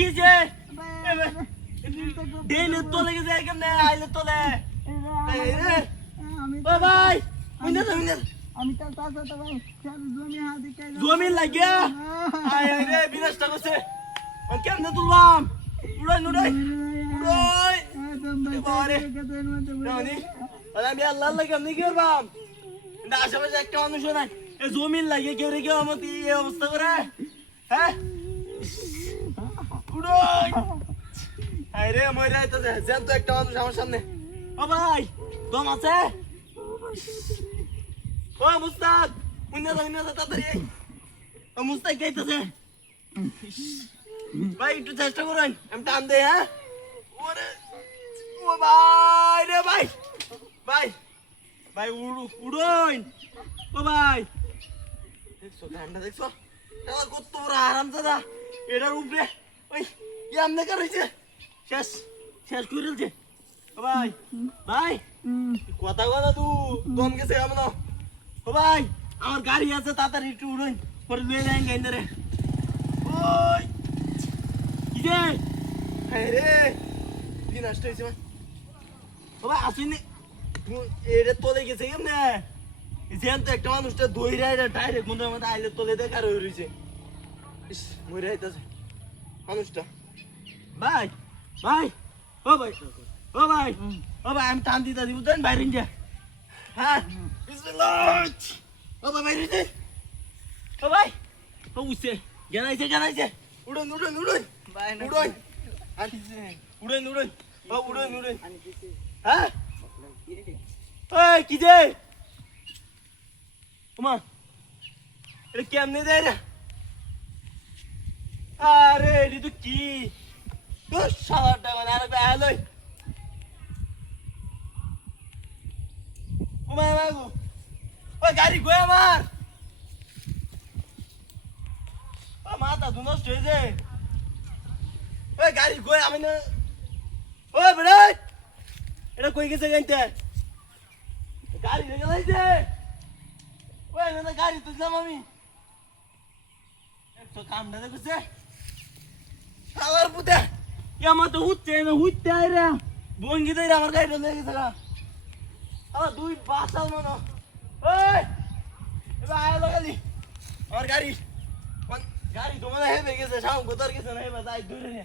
কি যে ডেন তো লেগে যায় কেমনে আইলে তোলে ও ভাই মুন্না মুন্না আমি তো তাতা তো ভাই জমি হাতে কে জমি লাগিয়া আয় রে বিনাশটা করছে ও কেমনে তুলবাম উড়াই উড়াই উড়াই বারে নানি আমি আল্লাহ আল্লাহ কেমনে কি করবাম না আশেপাশে একটা মানুষ নাই এ জমি লাগিয়ে কেউ রে কেউ আমাকে এই অবস্থা করে হ্যাঁ উড়াই আয় রে মরে আইতাছে যেন তো একটা মানুষ আমার সামনে ও ভাই দম আছে ও মুস্তাক মুন্না তাড়াতাড়ি ও মুস্তাক যাইতাছে ভাই একটু চেষ্টা করুন আমি টান দেই হ্যাঁ ওরে ও ভাই রে ভাই ভাই ভাই উড়ুন ও ভাই দেখছো ঠান্ডা দেখছো এটা কত বড় আরাম দাদা এটার উপরে ওই এমনে কার হইছে শেষ শেষ করে দিলছে ও ভাই ভাই কথা কথা দম গেছে এমন ও ভাই আমার গাড়ি আছে তাড়াতাড়ি একটু উড়ুন পরে লয়ে যাই গাইন্দারে ওই কি রে হ্যাঁ রে কি নষ্ট হয়েছে ও ভাই আসুন এটা তোলে গেছে কেমনে যেন তো একটা মানুষটা দইরা এটা ডাইরেক্ট মন্দিরের মধ্যে আইলে তোলে দেখার হয়ে রয়েছে ইস মরে আইতাছে মানুষটা ভাই ভাই ও ভাই ও ভাই ও ভাই আমি টান দিতে দিব বুঝলেন বাইরে যা হ্যাঁ বিসমিল্লাহ ও ভাই বাইরে যা ও ভাই ও উঠছে জানাইছে উড়ুন ভাই উড়ুন উড়ুন ও উড়ুন হ্যাঁ এই কি যে ওমা এটা কেমনে দেয় রে আরে এটি তো কি শালাটা মানে আরে বেলই ওমা মাগো ওই গাড়ি গো আমার ও মাথা তো নষ্ট হয়েছে ওই গাড়ি গো আমি না ওই বড় এটা কই গেছে গাইতে গাড়ি রেখে লাইছে ওই না গাড়ি তুললাম আমি একটু কামটা দেখছে শালার পুতে আমার তো উঠতে আয় রে বঙ্গি দেয় আমার গাড়িটা লেগে গেছে আমার দুই বাসাল মনো ওই এবার আয় লাগালি আমার গাড়ি তোমার হেবে গেছে সাম কোথার গেছে না এবার তাই ধরে নে